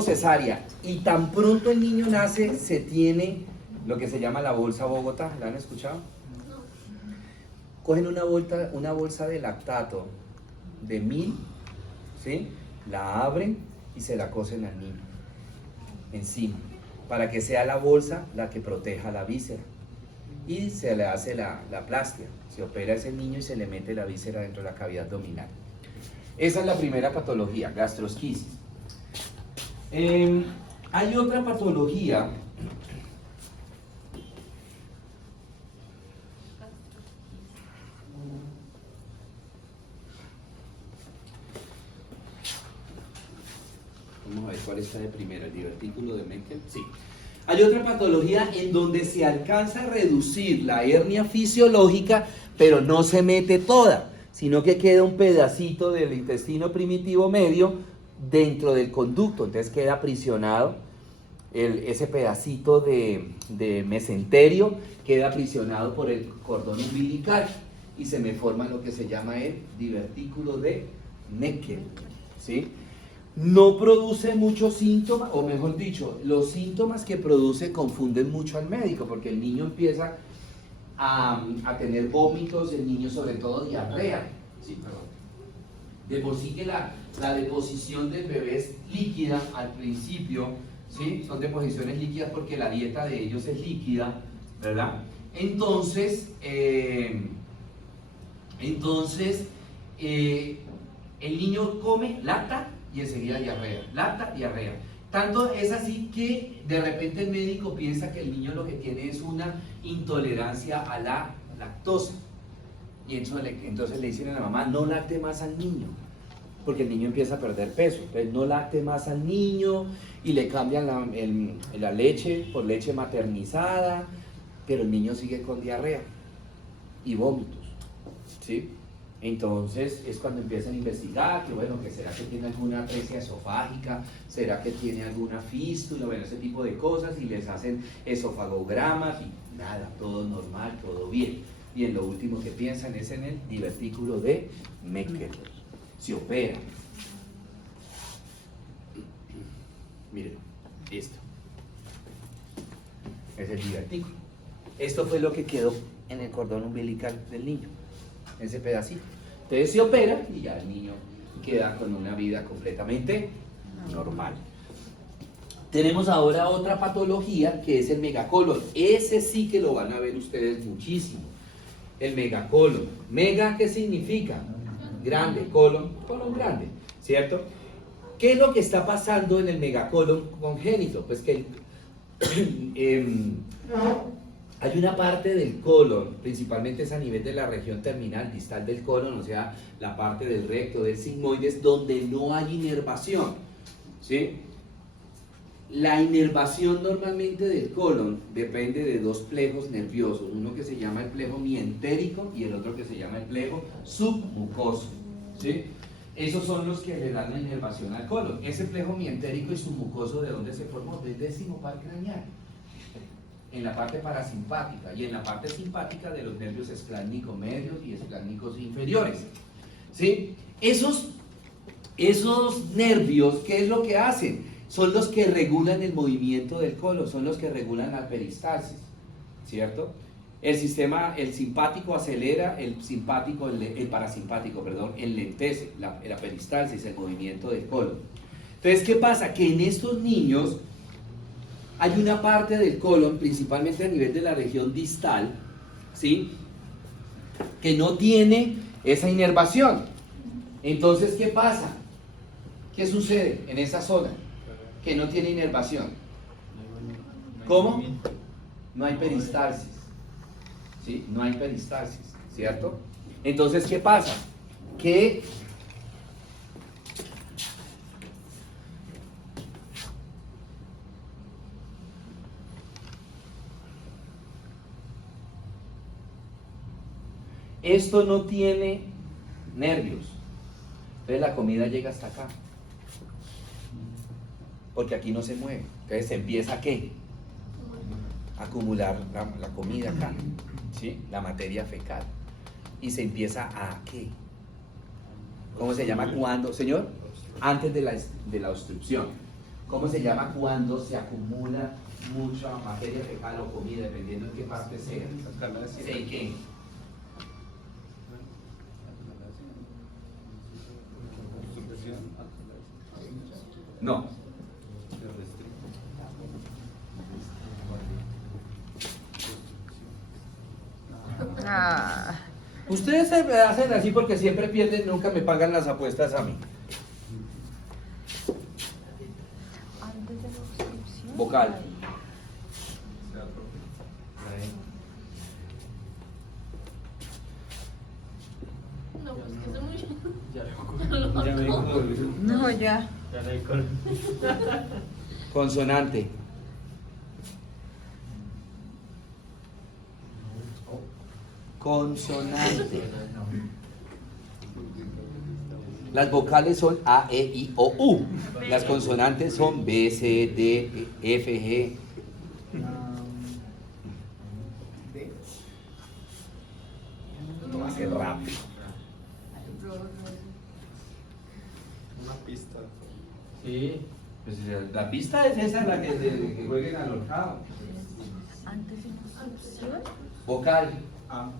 cesárea y tan pronto el niño nace, se tiene lo que se llama la bolsa Bogotá. ¿La han escuchado? Cogen una bolsa de lactato de 1000, ¿sí? La abren y se la cosen al niño encima, para que sea la bolsa la que proteja la víscera. Y se le hace la plastia, se opera a ese niño y se le mete la víscera dentro de la cavidad abdominal. Esa es la primera patología, gastrosquisis. Hay otra patología vamos a ver cuál está de primera, el divertículo de Meckel. Sí. Hay otra patología en donde se alcanza a reducir la hernia fisiológica, pero no se mete toda, sino que queda un pedacito del intestino primitivo medio dentro del conducto, entonces queda aprisionado ese pedacito de mesenterio, queda aprisionado por el cordón umbilical y se me forma lo que se llama el divertículo de Meckel, ¿sí? No produce muchos síntomas, o mejor dicho, los síntomas que produce confunden mucho al médico, porque el niño empieza a tener vómitos, el niño sobre todo diarrea, ¿sí? De por sí que la deposición del bebé es líquida al principio, ¿sí? Son deposiciones líquidas porque la dieta de ellos es líquida, ¿verdad? Entonces, el niño come, lacta y enseguida diarrea, lacta, diarrea. Tanto es así que de repente el médico piensa que el niño lo que tiene es una intolerancia a la lactosa. Y entonces le dicen a la mamá, no lacte más al niño, porque el niño empieza a perder peso. Entonces no lacte más al niño y le cambian la leche por leche maternizada, pero el niño sigue con diarrea y vómitos, ¿sí? Entonces es cuando empiezan a investigar, que bueno, que será que tiene alguna atresia esofágica, será que tiene alguna fístula, bueno, ese tipo de cosas, y les hacen esofagogramas y nada, todo normal, todo bien. Y en lo último que piensan es en el divertículo de Meckel. Se opera. Miren, esto es el divertículo. Esto fue lo que quedó en el cordón umbilical del niño, ese pedacito. Entonces se opera y ya el niño queda con una vida completamente normal. Tenemos ahora otra patología que es el megacolon. Ese sí que lo van a ver ustedes muchísimo. El megacolon. Mega, ¿qué significa? Grande. Colon grande, ¿cierto? ¿Qué es lo que está pasando en el megacolon congénito? Pues que hay una parte del colon, principalmente es a nivel de la región terminal distal del colon, o sea, la parte del recto, del sigmoides, donde no hay inervación, ¿sí? La inervación normalmente del colon depende de dos plejos nerviosos, uno que se llama el plejo mientérico y el otro que se llama el plejo submucoso, ¿sí? Esos son los que le dan la inervación al colon. Ese plejo mientérico y submucoso, ¿de dónde se formó? Del décimo par craneal, en la parte parasimpática y en la parte simpática de los nervios esclánicos medios y esclánicos inferiores, ¿sí? Esos nervios, ¿qué es lo que hacen? Son los que regulan el movimiento del colon, son los que regulan la peristalsis, ¿cierto? El simpático acelera, el parasimpático, perdón, enlentece la peristalsis, el movimiento del colon. Entonces, ¿qué pasa? Que en estos niños hay una parte del colon, principalmente a nivel de la región distal, ¿sí?, que no tiene esa inervación. Entonces, ¿qué pasa? ¿Qué sucede en esa zona que no tiene inervación? ¿Cómo? No hay peristalsis, ¿sí? No hay peristalsis, ¿cierto? Entonces, ¿qué pasa? Que esto no tiene nervios, entonces la comida llega hasta acá, porque aquí no se mueve, entonces se empieza ¿a qué? A acumular la comida acá, ¿sí? La materia fecal, y se empieza ¿a qué? ¿Cómo se llama cuando, señor? Antes de la obstrucción. ¿Cómo se llama cuando se acumula mucha materia fecal o comida, dependiendo en qué parte sea? ¿Sí qué? No. Ah. Ustedes se hacen así porque siempre pierden, nunca me pagan las apuestas a mí. Antes de la obstrucción. Vocal. No, pues que es muy... No, ya. Consonante. Consonante. Las vocales son A, E, I, O, U. Las consonantes son B, C, D, E, F, G. No hace rápido. Una pista. Sí. Pues la pista es esa, la que jueguen al ahorcado. Antes de la obstrucción. Vocal. A.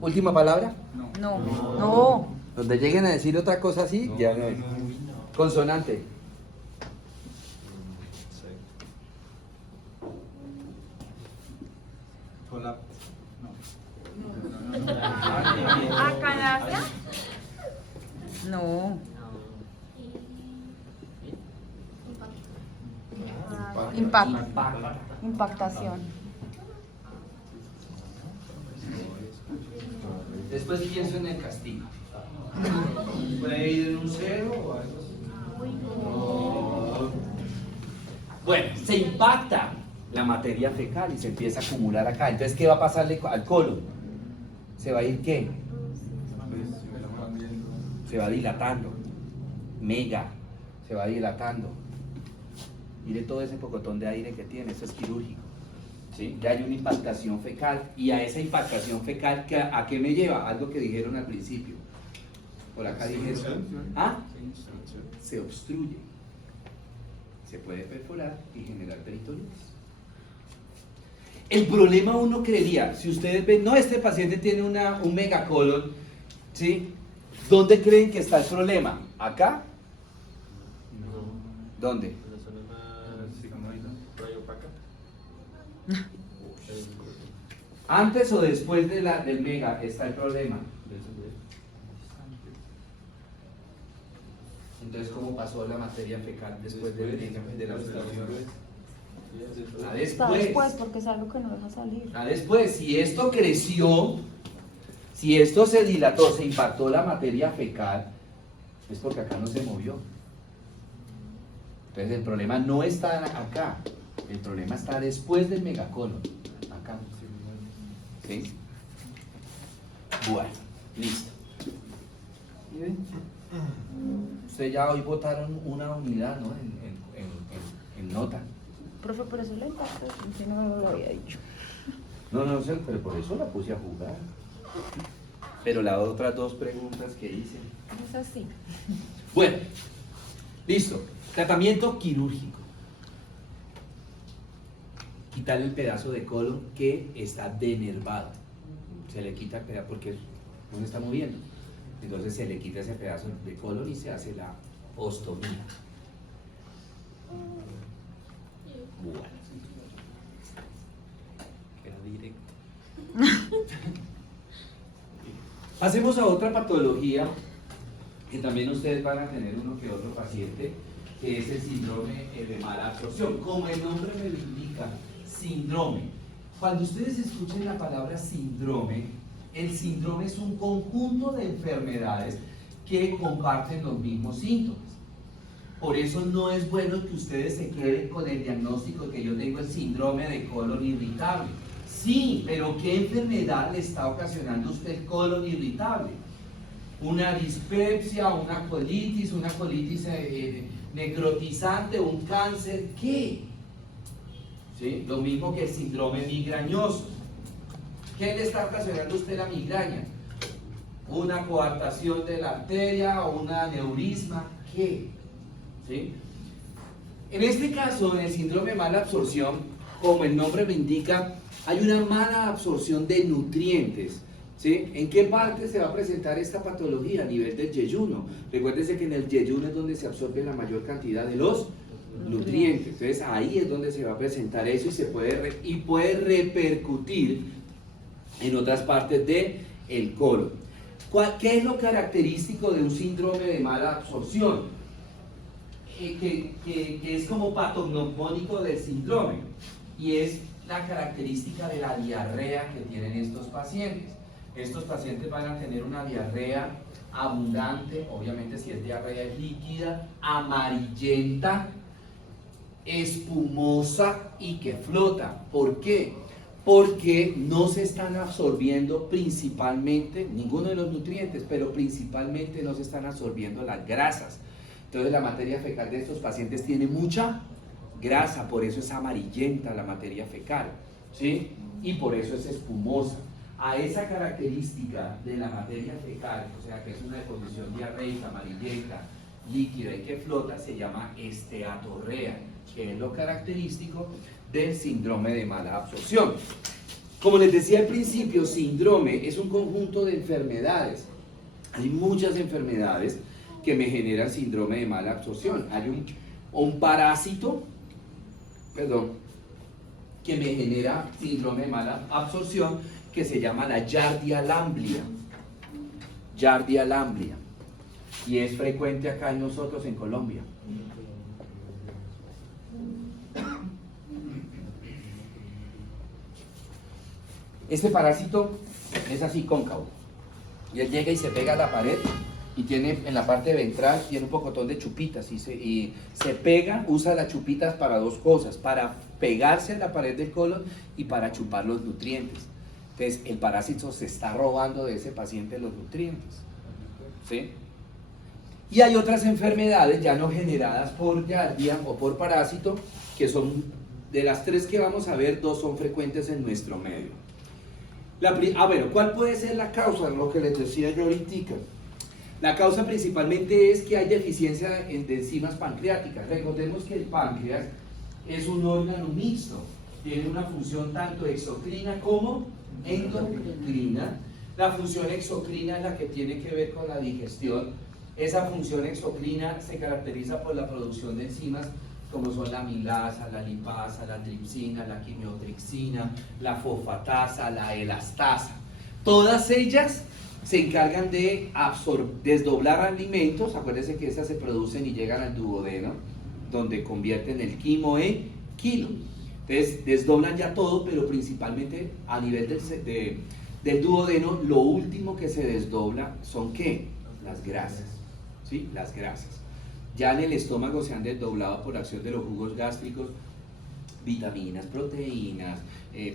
Última palabra. No. No. Donde lleguen a decir otra cosa así, ya no es. Consonante. Sí. Colap. No. ¿Acalasia? No. Impactación. Después pienso en el castigo. ¿Puede ir en un cero o algo así? No. Bueno, se impacta la materia fecal y se empieza a acumular acá. Entonces, ¿qué va a pasarle al colon? ¿Se va a ir qué? Se va dilatando. Mega. Se va dilatando. Mire todo ese pocotón de aire que tiene. Esto es quirúrgico. ¿Sí? Ya hay una impactación fecal. Y a esa impactación fecal, ¿a qué me lleva? Algo que dijeron al principio. Por acá dijeron. ¿Ah? Se obstruye. Se puede perforar y generar peritonitis. El problema uno creería, si ustedes ven, no, este paciente tiene un megacolon, ¿sí? ¿Dónde creen que está el problema? ¿Acá? ¿Dónde? En la zona más sigmoide, rayo opaca. ¿Antes o después de del mega está el problema? Entonces, ¿cómo pasó la materia fecal después del mega, de la obstrucción? Está después porque es algo que no deja salir. Después, si esto creció, si esto se dilató, se impactó la materia fecal, es porque acá no se movió. Entonces el problema no está acá, el problema está después del megacolon, acá. ¿Sí? Bueno, listo. ¿Miren? Ustedes ya hoy votaron una unidad, ¿no? En nota. Profe, pero eso le impacta, yo no lo había dicho. No sé, pero por eso la puse a jugar. Pero las otras dos preguntas que hice. Es así. Bueno, listo. Tratamiento quirúrgico. Quitarle el pedazo de colon que está denervado. Se le quita el pedazo porque no se está moviendo. Entonces se le quita ese pedazo de colon y se hace la ostomía. Bueno. Queda directo. Pasemos a otra patología que también ustedes van a tener uno que otro paciente, que es el síndrome de mala absorción. Como el nombre me lo indica, síndrome. Cuando ustedes escuchen la palabra síndrome, el síndrome es un conjunto de enfermedades que comparten los mismos síntomas. Por eso no es bueno que ustedes se queden con el diagnóstico que yo tengo el síndrome de colon irritable. Sí, pero ¿qué enfermedad le está ocasionando a usted el colon irritable? Una dispepsia, una colitis necrotizante, un cáncer, ¿qué? ¿Sí? Lo mismo que el síndrome migrañoso. ¿Qué le está ocasionando a usted la migraña? ¿Una coartación de la arteria o un aneurisma? ¿Qué? ¿Sí? En este caso, en el síndrome de mala absorción, como el nombre lo indica, hay una mala absorción de nutrientes. ¿Sí? ¿En qué parte se va a presentar esta patología? A nivel del yeyuno. Recuérdense que en el yeyuno es donde se absorbe la mayor cantidad de los nutrientes. Entonces ahí es donde se va a presentar eso y puede repercutir en otras partes del colon. ¿Qué es lo característico de un síndrome de mala absorción? Que es como patognomónico del síndrome, y es la característica de la diarrea que tienen estos pacientes. Estos pacientes van a tener una diarrea abundante, obviamente si es diarrea líquida, amarillenta, espumosa y que flota. ¿Por qué? Porque no se están absorbiendo principalmente ninguno de los nutrientes, pero principalmente no se están absorbiendo las grasas. Entonces la materia fecal de estos pacientes tiene mucha grasa, por eso es amarillenta la materia fecal, ¿sí? Y por eso es espumosa. A esa característica de la materia fecal, o sea que es una deposición diarreica, amarillenta, líquida y que flota, se llama esteatorrea, que es lo característico del síndrome de mala absorción. Como les decía al principio, síndrome es un conjunto de enfermedades. Hay muchas enfermedades que me generan síndrome de mala absorción. Hay un parásito, que me genera síndrome de mala absorción, que se llama la Giardia lamblia. Giardia lamblia. Y es frecuente acá en nosotros en Colombia. Este parásito es así cóncavo. Y él llega y se pega a la pared y tiene en la parte ventral, tiene un pocotón de chupitas y se pega, usa las chupitas para dos cosas, para pegarse en la pared del colon y para chupar los nutrientes. Entonces el parásito se está robando de ese paciente los nutrientes, ¿sí? Y hay otras enfermedades ya no generadas por Giardia o por parásito, que son, de las tres que vamos a ver, dos son frecuentes en nuestro medio. Bueno, ¿cuál puede ser la causa? Lo que les decía yo ahorita. La causa principalmente es que hay deficiencia de enzimas pancreáticas. Recordemos que el páncreas es un órgano mixto, tiene una función tanto exocrina como endocrina. La función exocrina es la que tiene que ver con la digestión. Esa función exocrina se caracteriza por la producción de enzimas como son la amilasa, la lipasa, la tripsina, la quimiotripsina, la fosfatasa, la elastasa. Todas ellas se encargan de desdoblar alimentos. Acuérdense que esas se producen y llegan al duodeno, donde convierten el quimo en kilo. Entonces desdoblan ya todo, pero principalmente a nivel del duodeno, lo último que se desdobla son ¿qué? Las grasas, ¿sí? Las grasas. Ya en el estómago se han desdoblado por acción de los jugos gástricos vitaminas, proteínas,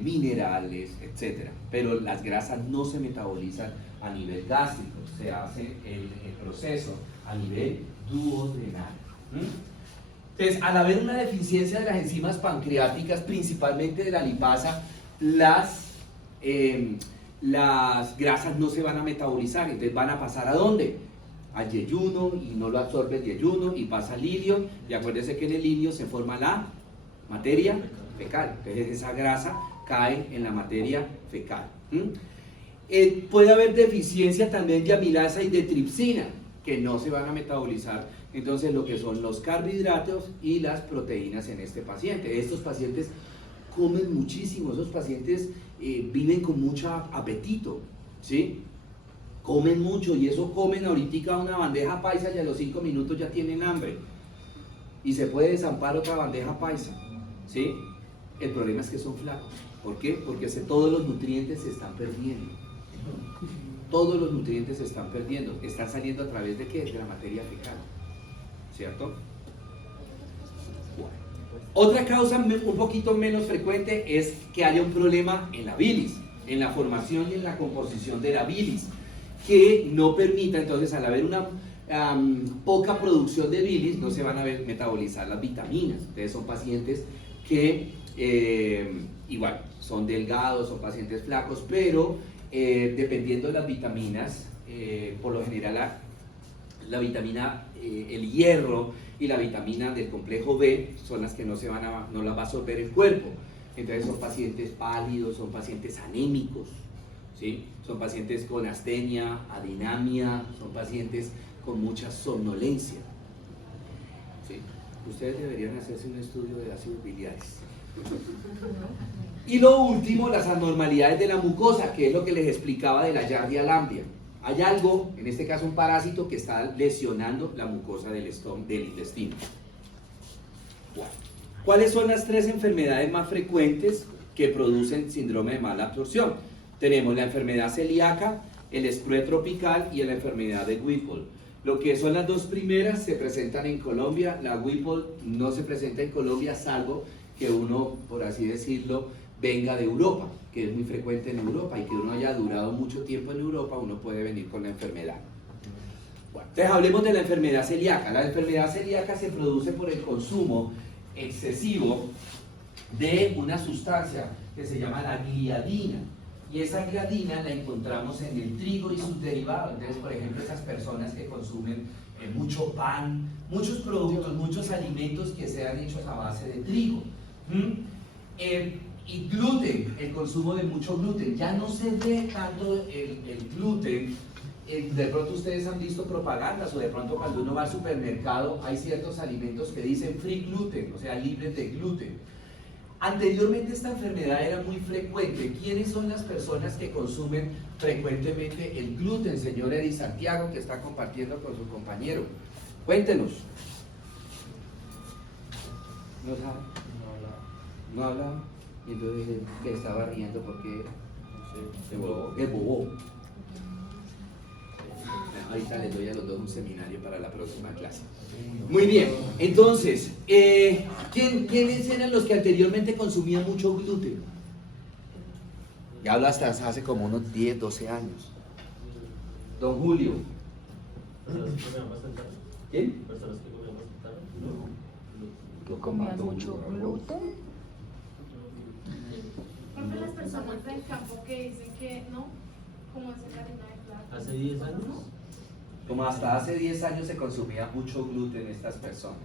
minerales, etc. Pero las grasas no se metabolizan a nivel gástrico, se hace el proceso a nivel duodenal. Entonces, al haber una deficiencia de las enzimas pancreáticas, principalmente de la lipasa, las grasas no se van a metabolizar, entonces van a pasar ¿a dónde? Al yeyuno, y no lo absorbe el yeyuno y pasa al ilio, y acuérdense que en el ilio se forma la materia fecal, entonces esa grasa cae en la materia fecal. Puede haber deficiencia también de amilasa y de tripsina, que no se van a metabolizar, entonces lo que son los carbohidratos y las proteínas en este paciente. Estos pacientes comen muchísimo, esos pacientes viven con mucho apetito, ¿sí? Comen mucho, y eso comen ahorita una bandeja paisa y a los 5 minutos ya tienen hambre y se puede desampar otra bandeja paisa, ¿sí? El problema es que son flacos. ¿Por qué? Porque todos los nutrientes se están perdiendo. Todos los nutrientes se están perdiendo. Están saliendo a través de ¿qué? De la materia fecal, ¿cierto? Bueno. Otra causa un poquito menos frecuente es que haya un problema en la bilis, en la formación y en la composición de la bilis, que no permita, entonces, al haber una poca producción de bilis, no se van a metabolizar las vitaminas. Entonces son pacientes que igual, son delgados, son pacientes flacos, pero dependiendo de las vitaminas, por lo general la vitamina, el hierro y la vitamina del complejo B son las que no las va a absorber el cuerpo. Entonces son pacientes pálidos, son pacientes anémicos, ¿sí? Son pacientes con astenia, adinamia, son pacientes con mucha somnolencia, ¿sí? Ustedes deberían hacerse un estudio de ácidos biliares. Y lo último, las anormalidades de la mucosa, que es lo que les explicaba de la Giardia lamblia. Hay algo, en este caso un parásito, que está lesionando la mucosa del intestino. Bueno, ¿cuáles son las 3 enfermedades más frecuentes que producen síndrome de mala absorción? Tenemos la enfermedad celíaca, el sprue tropical y la enfermedad de Whipple. Lo que son las 2 primeras se presentan en Colombia, la Whipple no se presenta en Colombia salvo que uno, por así decirlo, venga de Europa, que es muy frecuente en Europa, y que uno haya durado mucho tiempo en Europa, uno puede venir con la enfermedad. Bueno, entonces hablemos de la enfermedad celíaca. La enfermedad celíaca se produce por el consumo excesivo de una sustancia que se llama la gliadina, y esa gliadina la encontramos en el trigo y sus derivados. Entonces, por ejemplo, esas personas que consumen mucho pan, muchos productos, muchos alimentos que sean hechos a base de trigo. Y gluten, el consumo de mucho gluten. Ya no se ve tanto el gluten. De pronto ustedes han visto propagandas, o de pronto cuando uno va al supermercado hay ciertos alimentos que dicen free gluten, o sea, libres de gluten. Anteriormente esta enfermedad era muy frecuente. ¿Quiénes son las personas que consumen frecuentemente el gluten, señor Edi Santiago, que está compartiendo con su compañero? Cuéntenos. ¿No sabe? No habla. Y entonces que estaba riendo porque se bobó. Ahorita les doy a los dos un seminario para la próxima clase. Muy bien, entonces, ¿quiénes eran los que anteriormente consumían mucho gluten? Ya hablo hasta hace como unos 10, 12 años. Don Julio. ¿Quién? ¿Que comían mucho gluten? Porque las personas del campo que dicen que no, como hace la harina de plata. ¿Hace 10 años? Como hasta hace 10 años se consumía mucho gluten en estas personas.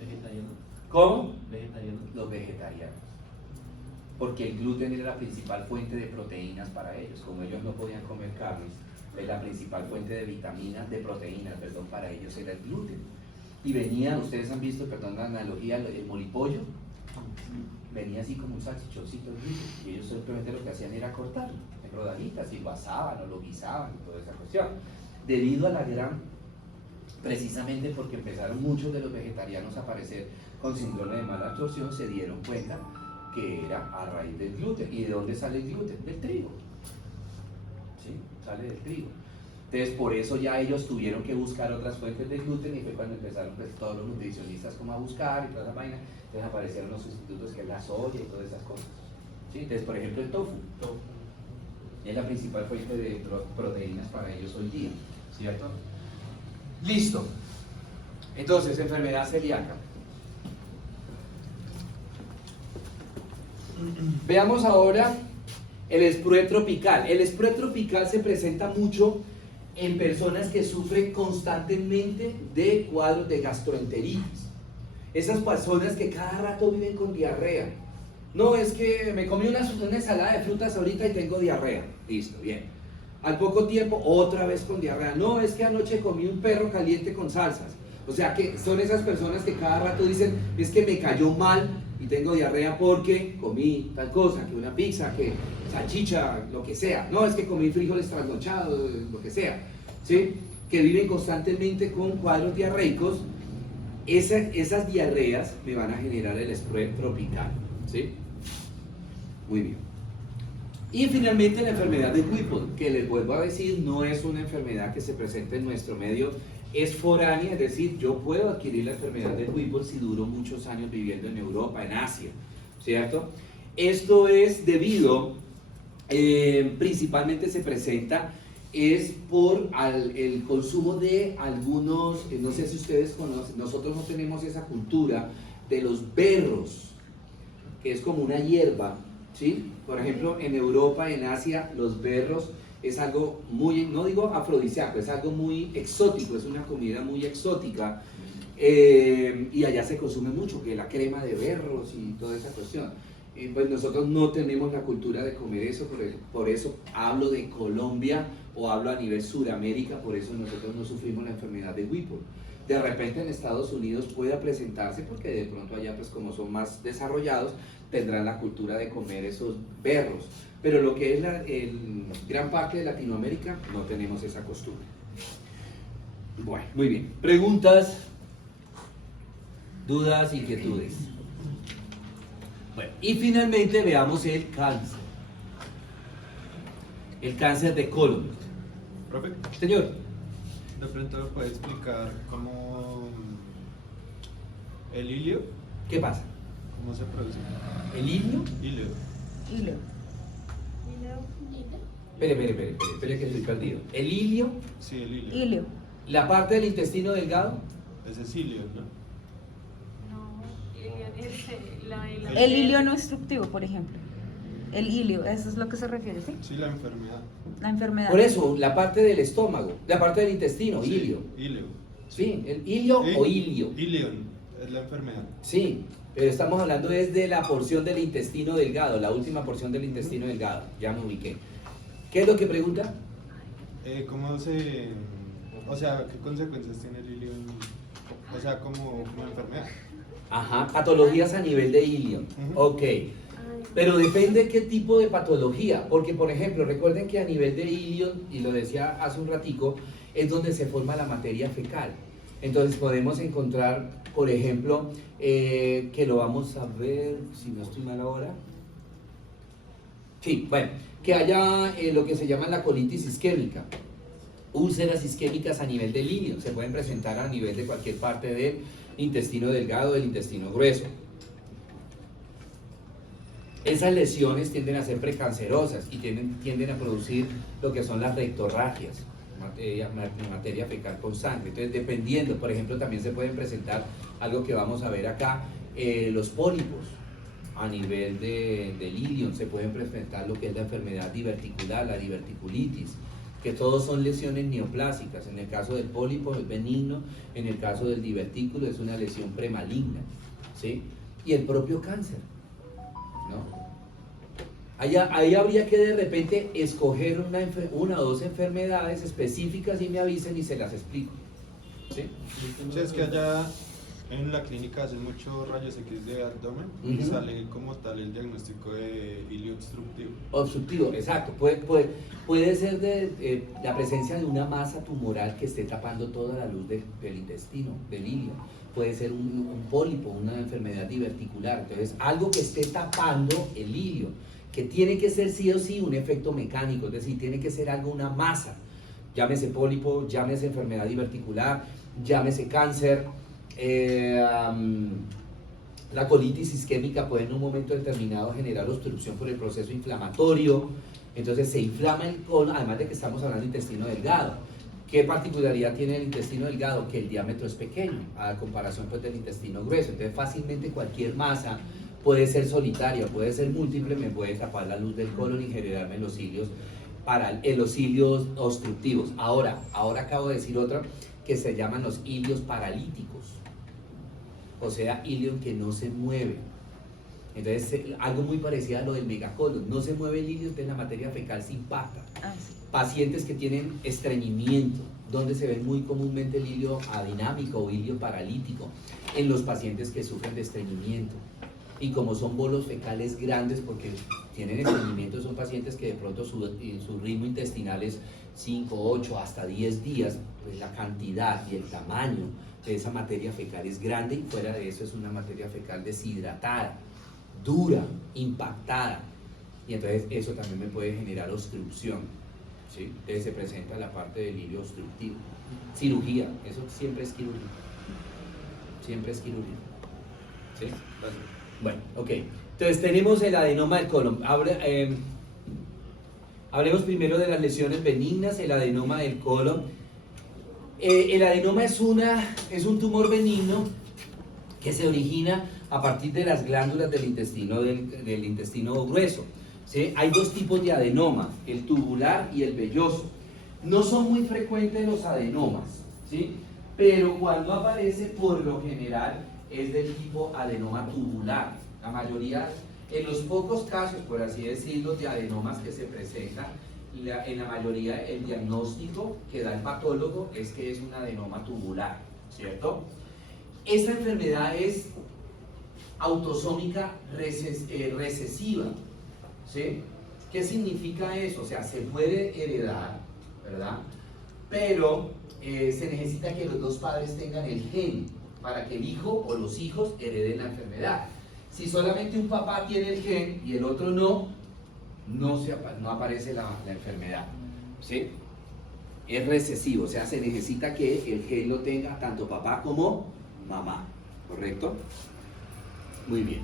¿Vegetariano? ¿Cómo? ¿Vegetariano? Los vegetarianos. Porque el gluten era la principal fuente de proteínas para ellos. Como ellos no podían comer carnes, la principal fuente de vitaminas, de proteínas, perdón, para ellos era el gluten. Y venía, ustedes han visto, perdón la analogía, el molipollo, venía así como un salchichoncito de gluten, y ellos simplemente lo que hacían era cortarlo en rodajitas y lo asaban o lo guisaban y toda esa cuestión. Debido a la gran, precisamente porque empezaron muchos de los vegetarianos a aparecer con síndrome de mala absorción, se dieron cuenta que era a raíz del gluten. ¿Y de dónde sale el gluten? Del trigo. ¿Sí? Sale del trigo. Entonces, por eso ya ellos tuvieron que buscar otras fuentes de gluten, y fue cuando empezaron pues, todos los nutricionistas como a buscar y toda esa vaina. Entonces aparecieron los sustitutos que es la soya y todas esas cosas. ¿Sí? Entonces, por ejemplo, el tofu es la principal fuente de proteínas para ellos hoy día, ¿cierto? Listo. Entonces, enfermedad celíaca. Veamos ahora el sprue tropical. El sprue tropical se presenta mucho en personas que sufren constantemente de cuadros de gastroenteritis. Esas personas que cada rato viven con diarrea. No, es que me comí una ensalada de frutas ahorita y tengo diarrea. Listo, bien. Al poco tiempo, otra vez con diarrea. No, es que anoche comí un perro caliente con salsas. O sea que son esas personas que cada rato dicen, es que me cayó mal y tengo diarrea porque comí tal cosa, que una pizza, que salchicha, lo que sea. No, es que comí frijoles trasnochados, lo que sea. ¿Sí? Que viven constantemente con cuadros diarreicos. Esas diarreas me van a generar el sprue tropical. ¿Sí? Muy bien. Y finalmente la enfermedad de Whipple, que les vuelvo a decir, no es una enfermedad que se presenta en nuestro medio, es foránea, es decir, yo puedo adquirir la enfermedad de Whipple si duro muchos años viviendo en Europa, en Asia, ¿cierto? Esto es debido, principalmente se presenta, es por el consumo de algunos, no sé si ustedes conocen, nosotros no tenemos esa cultura de los berros, que es como una hierba ¿sí? Por ejemplo, en Europa, en Asia, los berros es algo muy, no digo afrodisíaco, es algo muy exótico, es una comida muy exótica, y allá se consume mucho, que la crema de berros y toda esa cuestión. Pues nosotros no tenemos la cultura de comer eso, por eso hablo de Colombia o hablo a nivel Suramérica, por eso nosotros no sufrimos la enfermedad de Whipple. De repente en Estados Unidos pueda presentarse porque de pronto allá, pues como son más desarrollados, tendrán la cultura de comer esos berros, pero lo que es gran parte de Latinoamérica no tenemos esa costumbre. Bueno, muy bien. Preguntas, dudas, inquietudes. Bueno, y finalmente veamos el cáncer. El cáncer de colon. Profe, Señor. de pronto me puede explicar cómo el hilio, ¿Qué pasa? cómo se produce. ¿El hilio? Hilio. Hilo. Espere que estoy perdido. ¿El hilio? Sí, el hilio. Hilo. ¿La parte del intestino delgado? Ese es hilio, ¿no? No, El hilo no instructivo, por ejemplo. El hilo, eso es lo que se refiere, ¿sí? Sí, la enfermedad. La enfermedad. Por eso, la parte del estómago, la parte del intestino, Sí, hilio. Hilio. Sí, el hilio o hilio. Ilion es la enfermedad. Sí, pero estamos hablando desde la porción del intestino delgado, la última porción del intestino delgado. Ya me ubiqué. ¿Qué es lo que pregunta? ¿Cómo se...? O sea, ¿qué consecuencias tiene el hilio o sea, como enfermedad? Ajá, patologías a nivel de hilio. Ujú. Ok. Pero depende qué tipo de patología, porque por ejemplo, recuerden que a nivel de hilio, y lo decía hace un ratico, es donde se forma la materia fecal. Entonces podemos encontrar, por ejemplo, que lo vamos a ver, si no estoy mal ahora. Sí, bueno, que haya lo que se llama la colitis isquémica. Úlceras isquémicas a nivel del hilio, se pueden presentar a nivel de cualquier parte del intestino delgado, del intestino grueso. Esas lesiones tienden a ser precancerosas y tienden a producir lo que son las rectorragias, materia fecal con sangre. Entonces, dependiendo, por ejemplo, también se pueden presentar algo que vamos a ver acá, los pólipos a nivel del hilio, se pueden presentar lo que es la enfermedad diverticular, la diverticulitis, que todos son lesiones neoplásicas. En el caso del pólipo es benigno, en el caso del divertículo es una lesión premaligna, ¿sí? Y el propio cáncer, ¿no? Ahí habría que de repente escoger una o dos enfermedades específicas y me avisen y se las explico, ¿sí? Sí, es que allá en la clínica hacen muchos rayos X de abdomen y Ujú. sale como tal el diagnóstico de hilio obstructivo. Obstructivo, exacto. Puede ser de la presencia de una masa tumoral que esté tapando toda la luz del intestino, del hilio. Puede ser un pólipo, una enfermedad diverticular. Entonces, algo que esté tapando el hilio, que tiene que ser sí o sí un efecto mecánico, es decir, tiene que ser algo, una masa. Llámese pólipo, llámese enfermedad diverticular, llámese cáncer. La colitis isquémica puede en un momento determinado generar obstrucción por el proceso inflamatorio, entonces se inflama el colon, además de que estamos hablando de intestino delgado. ¿Qué particularidad tiene el intestino delgado? Que el diámetro es pequeño, a comparación pues, del intestino grueso, entonces fácilmente cualquier masa puede ser solitaria, puede ser múltiple, me puede tapar la luz del colon y generarme los cilios, los cilios obstructivos. Ahora acabo de decir otra que se llaman los hilios paralíticos, o sea, hilio que no se mueve. Entonces, algo muy parecido a lo del megacolon, no se mueve el hilio, entonces la materia fecal se impacta. Ah, sí. Pacientes que tienen estreñimiento, donde se ve muy comúnmente el hilio adinámico o hilio paralítico, en los pacientes que sufren de estreñimiento. Y como son bolos fecales grandes, porque tienen estreñimiento, son pacientes que de pronto su ritmo intestinal es 5, 8, hasta 10 días, pues la cantidad y el tamaño de esa materia fecal es grande y fuera de eso es una materia fecal deshidratada, dura, impactada, y entonces eso también me puede generar obstrucción, ¿sí? Entonces se presenta la parte del hilio obstructivo. Cirugía, eso siempre es quirúrgico, siempre es quirúrgico, ¿sí? Bueno, ok, entonces tenemos el adenoma del colon. Hablemos primero de las lesiones benignas, el adenoma del colon. El adenoma es un tumor benigno que se origina a partir de las glándulas del intestino grueso. ¿Sí? Hay dos tipos de adenoma, el tubular y el velloso. No son muy frecuentes los adenomas, ¿sí? Pero cuando aparece, por lo general, es del tipo adenoma tubular. La mayoría, en los pocos casos, por así decirlo, de adenomas que se presentan, en la mayoría el diagnóstico que da el patólogo es que es un adenoma tubular, ¿cierto? Esta enfermedad es autosómica recesiva, ¿sí? ¿Qué significa eso? O sea, se puede heredar, ¿verdad? Pero se necesita que los dos padres tengan el gen para que el hijo o los hijos hereden la enfermedad. Si solamente un papá tiene el gen y el otro no, no aparece la enfermedad, ¿sí? Es recesivo, o sea, se necesita que el gen lo tenga tanto papá como mamá, ¿correcto? Muy bien.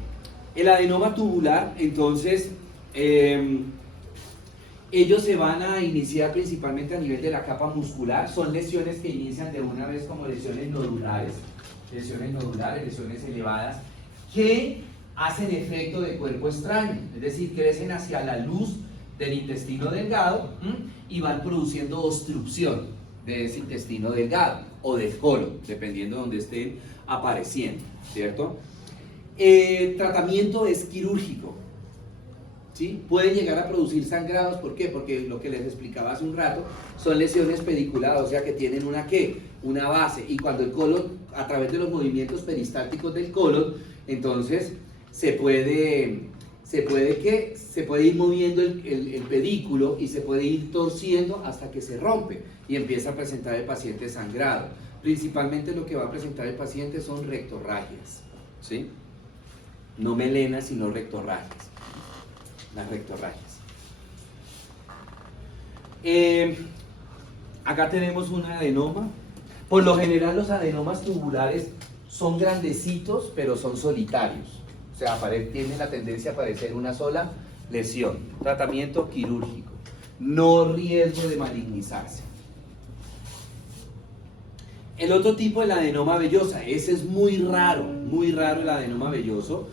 El adenoma tubular, entonces, ellos se van a iniciar principalmente a nivel de la capa muscular. Son lesiones que inician de una vez como lesiones nodulares, lesiones elevadas, que hacen efecto de cuerpo extraño, es decir, crecen hacia la luz del intestino delgado y van produciendo obstrucción de ese intestino delgado o del colon, dependiendo de donde estén apareciendo, ¿cierto? El tratamiento es quirúrgico, ¿sí? Puede llegar a producir sangrados, ¿por qué? Porque lo que les explicaba hace un rato, son lesiones pediculadas, o sea que tienen una ¿qué? Una base, y cuando el colon, a través de los movimientos peristálticos del colon, entonces se puede ir moviendo el pedículo y se puede ir torciendo hasta que se rompe y empieza a presentar el paciente sangrado. Principalmente lo que va a presentar el paciente son rectorragias, ¿sí? No melenas, sino rectorragias. Las rectorragias. Acá tenemos un adenoma. Por lo general los adenomas tubulares son grandecitos, pero son solitarios. O sea, tienen la tendencia a aparecer una sola lesión. Tratamiento quirúrgico. No riesgo de malignizarse. El otro tipo es el adenoma vellosa. Ese es muy raro el adenoma velloso.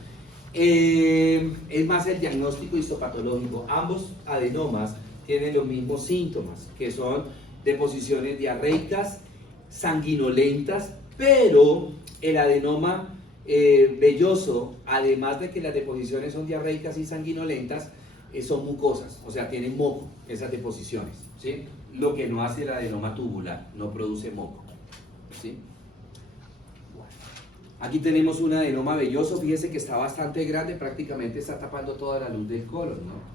Es más el diagnóstico histopatológico. Ambos adenomas tienen los mismos síntomas, que son deposiciones diarreicas, sanguinolentas, pero el adenoma velloso, además de que las deposiciones son diarreicas y sanguinolentas, son mucosas, o sea, tienen moco esas deposiciones, ¿sí? Lo que no hace el adenoma tubular, no produce moco, ¿sí? Aquí tenemos un adenoma velloso, fíjese que está bastante grande, prácticamente está tapando toda la luz del colon, ¿no?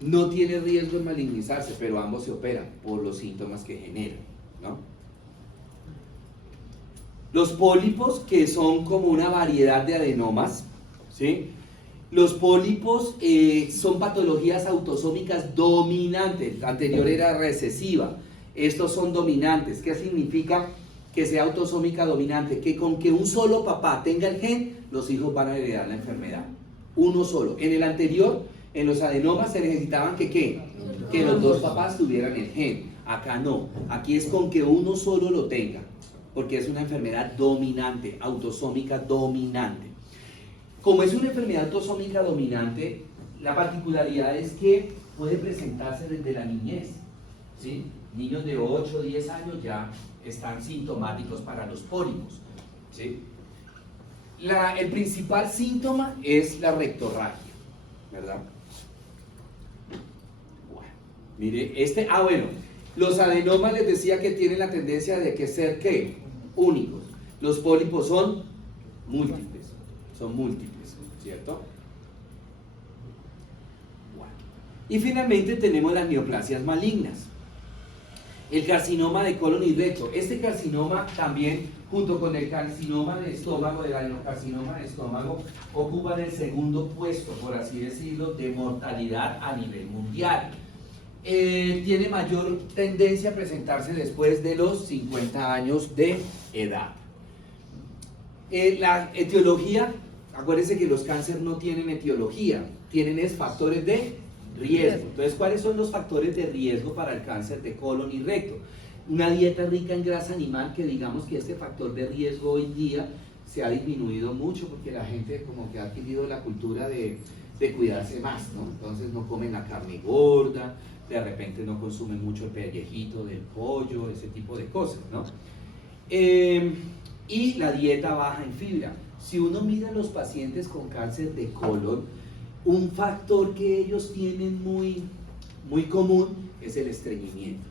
No tiene riesgo de malignizarse, pero ambos se operan por los síntomas que generan, ¿no? Los pólipos, que son como una variedad de adenomas, ¿sí? Los pólipos son patologías autosómicas dominantes, la anterior era recesiva, estos son dominantes. ¿Qué significa que sea autosómica dominante? Que con que un solo papá tenga el gen, los hijos van a heredar la enfermedad. Uno solo. En el anterior, en los adenomas se necesitaban que ¿qué? Que los dos papás tuvieran el gen. Acá no. Aquí es con que uno solo lo tenga, porque es una enfermedad dominante, autosómica dominante. Como es una enfermedad autosómica dominante, la particularidad es que puede presentarse desde la niñez, ¿sí? Niños de 8 o 10 años ya están sintomáticos para los pólipos, ¿sí? El principal síntoma es la rectorragia, ¿verdad? Bueno, mire, bueno, los adenomas les decía que tienen la tendencia de que ser, ¿qué? Únicos. Los pólipos son múltiples, ¿cierto? Bueno. Y finalmente tenemos las neoplasias malignas. El carcinoma de colon y recto. Este carcinoma también, junto con el carcinoma de estómago, el adenocarcinoma de estómago, ocupan el segundo puesto, por así decirlo, de mortalidad a nivel mundial. Tiene mayor tendencia a presentarse después de los 50 años de edad. La etiología, acuérdense que los cánceres no tienen etiología, tienen factores de riesgo. Entonces, ¿cuáles son los factores de riesgo para el cáncer de colon y recto? Una dieta rica en grasa animal, que digamos que este factor de riesgo hoy día se ha disminuido mucho porque la gente como que ha adquirido la cultura de cuidarse más, ¿no? Entonces no comen la carne gorda, de repente no consumen mucho el pellejito del pollo, ese tipo de cosas, ¿no? Y la dieta baja en fibra. Si uno mira a los pacientes con cáncer de colon, un factor que ellos tienen muy común es el estreñimiento.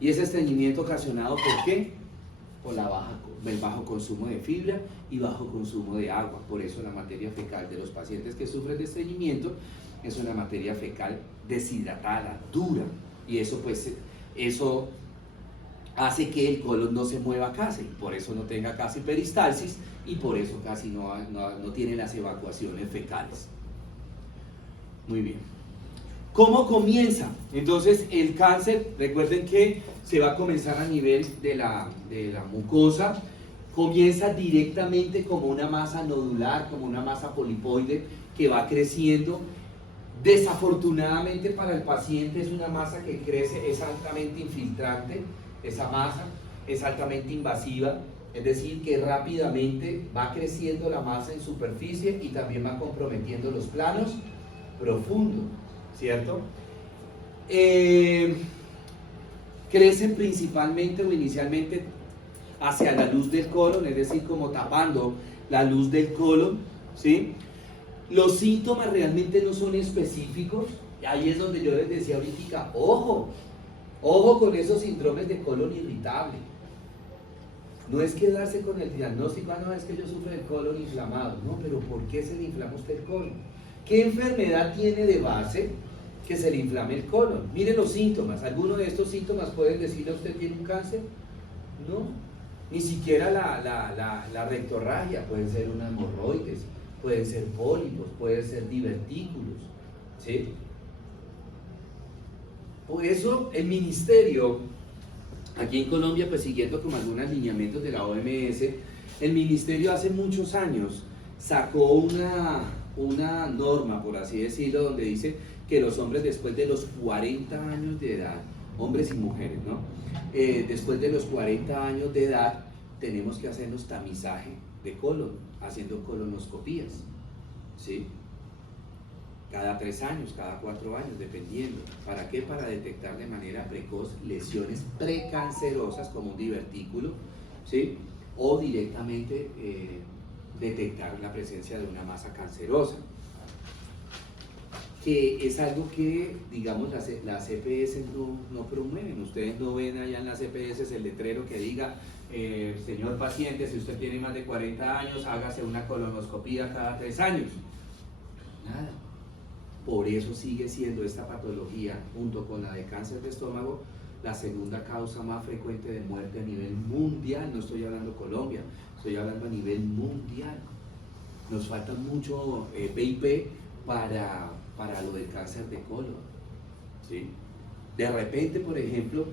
Y ese estreñimiento ocasionado ¿por qué? Por el bajo consumo de fibra y bajo consumo de agua. Por eso la materia fecal de los pacientes que sufren de estreñimiento es una materia fecal deshidratada, dura. Y eso eso hace que el colon no se mueva casi, por eso no tenga casi peristalsis y por eso casi no tiene las evacuaciones fecales. Muy bien. ¿Cómo comienza? Entonces el cáncer, recuerden que se va a comenzar a nivel de la mucosa, comienza directamente como una masa nodular, como una masa polipoide que va creciendo. Desafortunadamente para el paciente es una masa que crece, es altamente infiltrante, esa masa es altamente invasiva, es decir, que rápidamente va creciendo la masa en superficie y también va comprometiendo los planos profundos, ¿cierto? Crecen principalmente o inicialmente hacia la luz del colon, es decir, como tapando la luz del colon, ¿sí? Los síntomas realmente no son específicos, ahí es donde yo les decía ahorita, ojo con esos síndromes de colon irritable. No es quedarse con el diagnóstico, no, es que yo sufro de colon inflamado, no, pero ¿por qué se le inflama usted el colon? ¿Qué enfermedad tiene de base que se le inflame el colon? Miren los síntomas, ¿alguno de estos síntomas pueden decirle a usted tiene un cáncer? No, ni siquiera la rectorragia, pueden ser unas hemorroides, pueden ser pólipos, pueden ser divertículos, ¿sí? Por eso el ministerio, aquí en Colombia, pues siguiendo como algunos lineamientos de la OMS, el ministerio hace muchos años sacó una norma, por así decirlo, donde dice que los hombres después de los 40 años de edad, hombres y mujeres, ¿no? Después de los 40 años de edad tenemos que hacernos tamizaje de colon, haciendo colonoscopías, ¿sí? Cada 3 años, cada 4 años, dependiendo. ¿Para qué? Para detectar de manera precoz lesiones precancerosas como un divertículo, ¿sí? O directamente detectar la presencia de una masa cancerosa, que es algo que, digamos, las EPS no promueven. Ustedes no ven allá en las EPS el letrero que diga, señor paciente, si usted tiene más de 40 años, hágase una colonoscopía cada 3 años. Nada. Por eso sigue siendo esta patología, junto con la de cáncer de estómago, la segunda causa más frecuente de muerte a nivel mundial. No estoy hablando Colombia, estoy hablando a nivel mundial. Nos falta mucho PIP para lo del cáncer de colon, ¿sí? De repente, por ejemplo,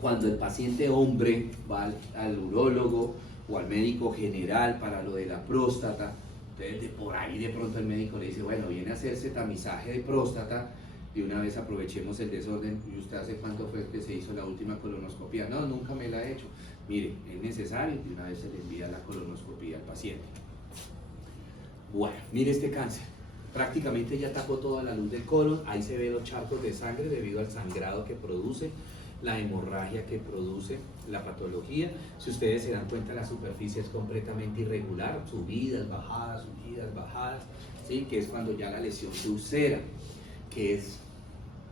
cuando el paciente hombre va al urólogo o al médico general para lo de la próstata, entonces por ahí de pronto el médico le dice, bueno, viene a hacerse tamizaje de próstata, de una vez aprovechemos el desorden. ¿Y usted hace cuánto fue que se hizo la última colonoscopía? No, nunca me la he hecho. Mire, es necesario y de una vez se le envía la colonoscopía al paciente. Bueno, mire este cáncer. Prácticamente ya tapó toda la luz del colon, ahí se ven los charcos de sangre debido al sangrado que produce, la hemorragia que produce la patología. Si ustedes se dan cuenta, la superficie es completamente irregular, subidas, bajadas, ¿sí? Que es cuando ya la lesión se ulcera, que es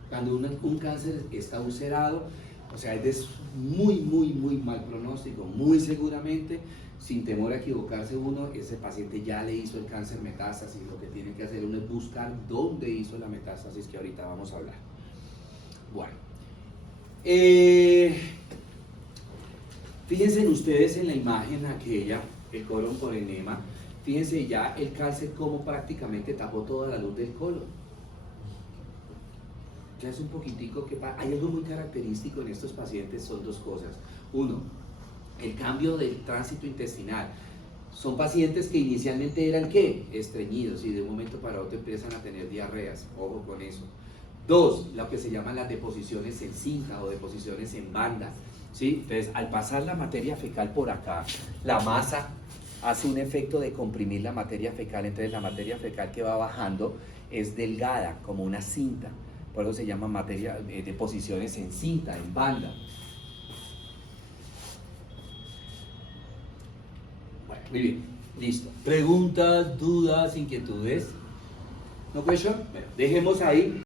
cuando un cáncer está ulcerado, o sea, es muy mal pronóstico, muy seguramente, sin temor a equivocarse uno, ese paciente ya le hizo el cáncer metástasis. Lo que tiene que hacer uno es buscar dónde hizo la metástasis, que ahorita vamos a hablar. Bueno, fíjense ustedes en la imagen aquella, el colon por enema, fíjense ya el cáncer como prácticamente tapó toda la luz del colon. Ya es un poquitico que hay algo muy característico en estos pacientes, son dos cosas. Uno, el cambio del tránsito intestinal. Son pacientes que inicialmente eran ¿qué? Estreñidos, y de un momento para otro empiezan a tener diarreas, ojo con eso. Dos, lo que se llaman las deposiciones en cinta o deposiciones en banda, ¿sí? Entonces, al pasar la materia fecal por acá, la masa hace un efecto de comprimir la materia fecal, entonces la materia fecal que va bajando es delgada, como una cinta, por eso se llama materia de posiciones en cinta, en banda. Bueno, muy bien, listo. ¿Preguntas, dudas, inquietudes? ¿No question? Bueno, dejemos ahí.